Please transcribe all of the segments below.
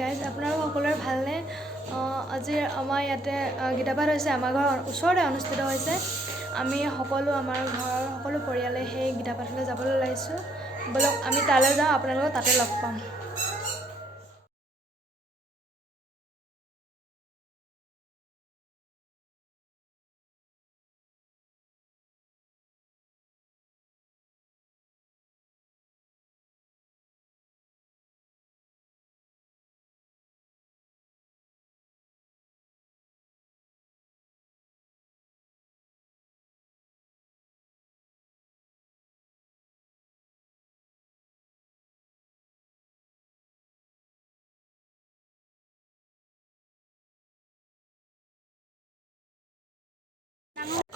Guys, আপোনালোক সকলোৰে ভালনে? আজি আমাৰ ইয়াতে গীতাপাঠ হৈছে, আমাৰ ঘৰৰ ওচৰতে অনুষ্ঠিত হৈছে। আমি সকলো আমাৰ ঘৰৰ সকলো পৰিয়ালে সেই গীতাপাঠলৈ যাবলৈ ওলাইছোঁ। ব'লক আমি তালৈ যাওঁ, আপোনালোকক তাতে লগ পাম।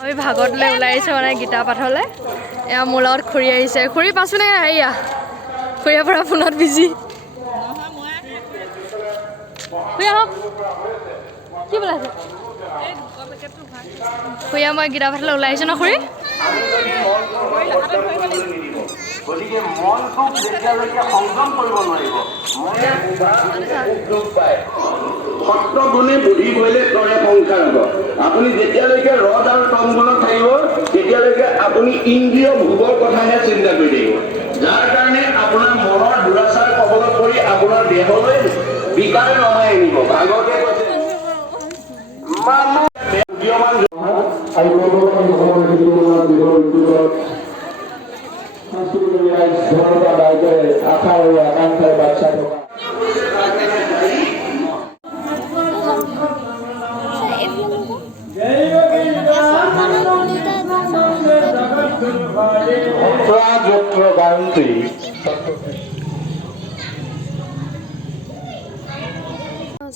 আমি ভাগতলৈ ওলাই আহিছোঁ মানে গীতাপাঠলৈ। এয়া মোৰ লগত খুৰী আহিছে। খুৰী পাইছোঁ নে হেৰিয়া? খুৰীয়ে পৰা ফোনত বিজি। খুৰী আহক। কি বনাইছে? খুৰীয়ে মই গীতাপাঠলৈ ওলাই আহিছোঁ ন খুৰী? গতিকে মনটোক যেতিয়ালৈকে সংযম কৰিব নোৱাৰিব, সত্ৰ গুণে বুদ্ধি কৰিলে তৰে সংসাৰ হ'ব। আপুনি যেতিয়ালৈকে ৰদ আৰু তংগুণত থাকিব, তেতিয়ালৈকে আপুনি ইন্দ্ৰিয় ভোগৰ কথাহে চিন্তা কৰি থাকিব, যাৰ কাৰণে আপোনাৰ মনৰ দুৰাচাৰ কবলত পৰি আপোনাৰ দেহলৈ বিকাৰ নমাই আনিব। ভাগৱতে কৈছে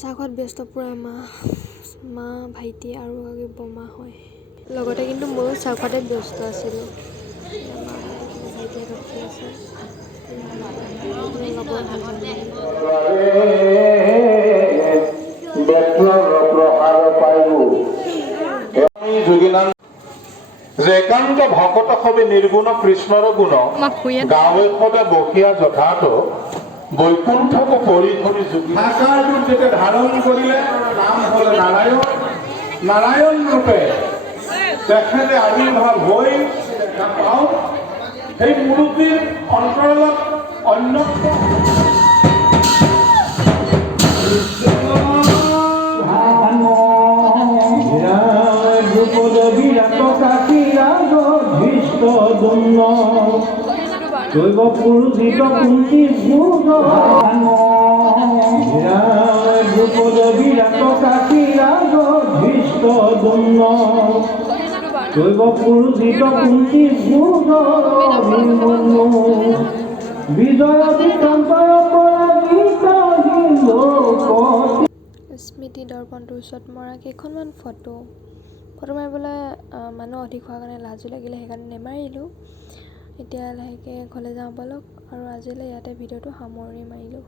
চাহত ব্যস্ত পুৰা মা ভাইটি আৰু বমা হয়। লগতে কিন্তু ময়ো চাহতে ব্যস্ত আছিলোঁ। ভাইটিয়ে ৰখি আছে। যে একান্ত ভকত সবে নিৰ্গুণ কৃষ্ণৰ গুণ গাঁৱে সদে বসিয়া যথাৰ্থ বৈকুণ্ঠক পৰি ধৰি ভাষাৰ ৰূপ যেতিয়া ধাৰণ কৰিলে নাম হ'ল নাৰায়ণ। নাৰায়ণ ৰূপে তেখেতে আবিৰ্ভাৱ হৈ দেখা পাওঁ। সেই মূৰ্তিৰ অন্তৰালত অন্যতম জৈব পুৰুষিত কুন্তি বিৰাট কাশী ৰাজ ধৃষ্ট দুন্ন জৈব পুৰুষিত কুন্তি বিজয় স্মৃতি দৰ্পণটোৰ ওচৰত মৰা কেইখনমান ফটো মাৰিবলৈ মানুহ অধিক হোৱাৰ কাৰণে লাজো লাগিলে, সেইকাৰণে নেমাৰিলোঁ। এতিয়া লাহেকৈ ঘৰলৈ যাওঁ ব'লক, আৰু আজিলৈ ইয়াতে ভিডিঅ'টো সামৰণি মাৰিলোঁ।